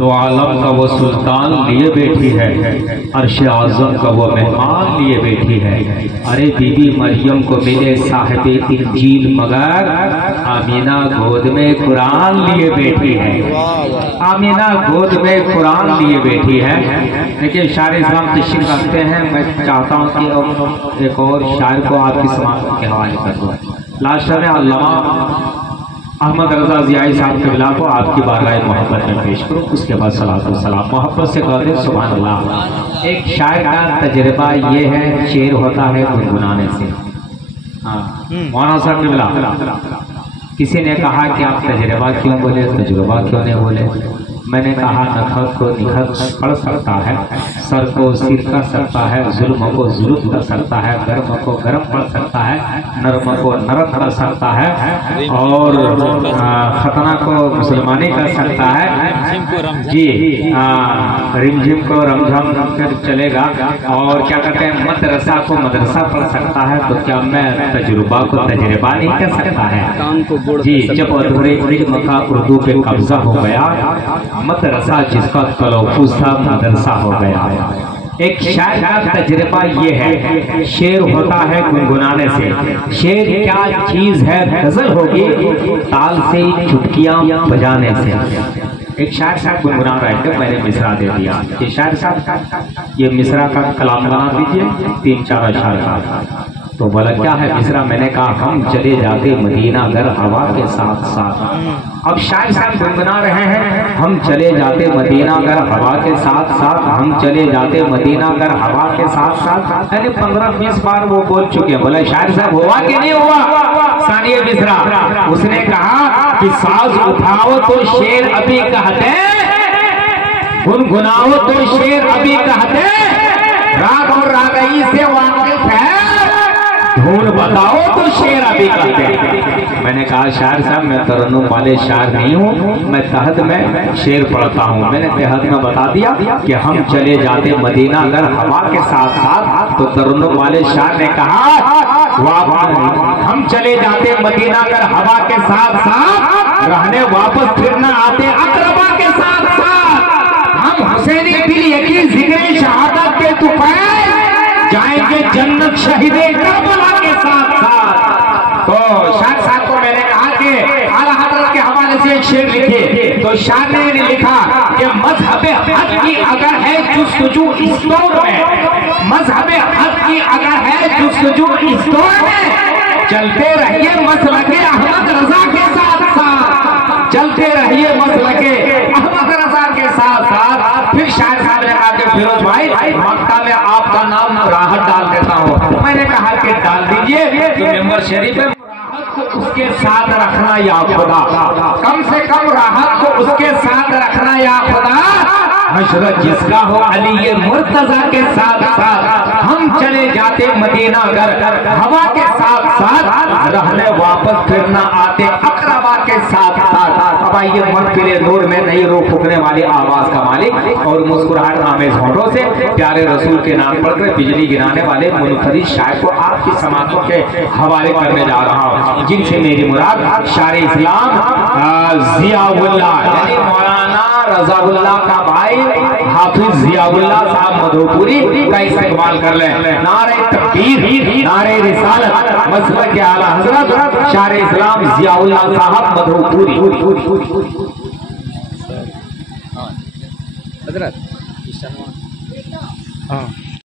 دو عالم کا وہ سلطان لیے بیٹھی ہے، عرش اعظم کا وہ مہمان لیے بیٹھی ہے۔ ارے بی بی مریم کو ملے صاحب انجیل مگر آمینہ گود میں قرآن لیے بیٹھی ہے، آمینہ گود میں قرآن لیے بیٹھی ہے۔ لیکن شاعر اسلام تشریف رکھتے ہیں، میں چاہتا ہوں کہ ایک اور شاعر کو آپ کی سماعت کے حوالے کر دوں۔ لاسٹ میں علامہ احمد رضا ضیائی صاحب قبلہ کو آپ کی بارگاہ محبت میں پیش کروں، اس کے بعد صلاۃ و سلام محبت سے کہتے ہیں سبحان اللہ۔ ایک شاعر کا تجربہ یہ ہے، شعر ہوتا ہے گنگنانے سے۔ مولانا صاحب قبلہ، کسی نے کہا کہ آپ تجربہ کیوں بولے، تجربہ کیوں نہیں بولے؟ میں نے کہا نکھت کو نکھت پڑھ سکتا ہے، سر کو سر کر سکتا ہے، ظلم کو ظلم کر سکتا ہے، گرم کو گرم پڑھ سکتا ہے، نرم کو نرم کر سکتا ہے، اور ختنہ کو مسلمانی کر سکتا ہے، جی رمجھم کو رمجھم کر چلے گا، اور کیا کہتے ہیں مدرسہ کو مدرسہ پڑھ سکتا ہے۔ تو کیا میں تجربہ کو تجربہ نہیں کر سکتا ہے؟ جی جب ادھورے علم کا اردو پہ قبضہ ہو گیا، مدرسہ جس کا تلفظ تھا مدرسہ ہو گیا۔ ایک شاعر کا تجربہ یہ ہے، شعر ہوتا ہے گنگنانے سے۔ شعر کیا چیز ہے؟ غزل ہوگی تال سے چٹکیاں بجانے سے۔ ایک شاعر صاحب گنگنا رہے تھے، میں نے مصرع دے دیا کہ شاعر صاحب یہ مصرع کا کلام بنا دیجئے، 3-4 اشعار کا۔ تو بولا کیا ہے مصرع؟ میں نے کہا ہم چلے جاتے مدینہ گر ہوا کے ساتھ ساتھ۔ اب شاعر صاحب گنگنا رہے ہیں، ہم چلے جاتے مدینہ گر ہوا کے ساتھ ساتھ، ہم چلے جاتے مدینہ گر ہوا کے ساتھ ساتھ، یعنی 15-20 بار وہ بول چکے ہیں۔ بولا شاعر صاحب ہوا کہ نہیں ہوا؟ ثانیہ مصرع اس نے کہا کہ ساز اٹھاؤ تو شعر ابھی کہتے، گنگناؤ تو شعر ابھی کہتے، راگ اور راگئی سے واقف ہے، دھون بتاؤ تو شعر ابھی کہتے۔ میں نے کہا شاعر صاحب میں ترنم والے شاعر نہیں ہوں، میں تحت میں شعر پڑھتا ہوں۔ میں نے تحت میں بتا دیا کہ ہم چلے جاتے مدینہ اگر ہوا کے ساتھ ساتھ، تو ترنم والے شاعر نے کہا ہم چلے جاتے مدینہ اگر ہوا کے ساتھ ساتھ، رہنے واپس پھر نہ آتے اقربا کے ساتھ ساتھ، ہم حسینی دل یقین ذکر شہادت کے طفیل، جائیں گے جنت شہید کربلا کے ساتھ ساتھ۔ تو شاعر صاحب کو میں نے کہا کہ اعلیٰ حضرت کے حوالے سے ایک شعر لکھے، تو شاعر نے لکھا کہ مذہب حق کی اگر ہے جستجو اس دور میں، مذہب حق کی اگر ہے جستجو اس دور میں، چلتے رہیے مسلک احمد رضا کے ساتھ ساتھ، چلتے رہیے مسلک احمد رضا کے ساتھ ساتھ۔ پھر شاعر صاحب نے کہا کہ فیروز بھائی مکہ میں آپ کا نام راحت ڈال دیتا ہوں۔ میں نے کہا کہ ڈال دیجئے، تو ممبر شریف ہے راحت کو اس کے ساتھ رکھنا یا خدا، کم سے کم راحت کو اس کے ساتھ رکھنا یا خدا، حشرت جس کا ہو علی مرتضی کے ساتھ ساتھ، ہم چلے جاتے مدینہ گر ہوا کے ساتھ ساتھ، رہنے واپس پھر نہ آتے اقربا کے ساتھ ساتھ۔ اب آئیے محفل نور میں نئی روح پھونکنے والی آواز کا مالک اور مسکراہٹ آمیز ہونٹوں سے پیارے رسول کے نام پڑھ کر بجلی گرانے والے منفرد شاعر کو آپ کی سماعتوں کے حوالے کرنے جا رہا ہوں، جن سے میری مراد شاعر اسلام ضیاء اللہ یعنی مولانا رضا اللہ کا بھائی حافظ ضیاء اللہ صاحب مدھوپوری کا استقبال کر لیں۔ نعرہ تکبیر، نعرہ رسالت، مسلک اعلیٰ حضرت شاعر اسلام ضیاء اللہ صاحب مدھوپوری۔ حضرت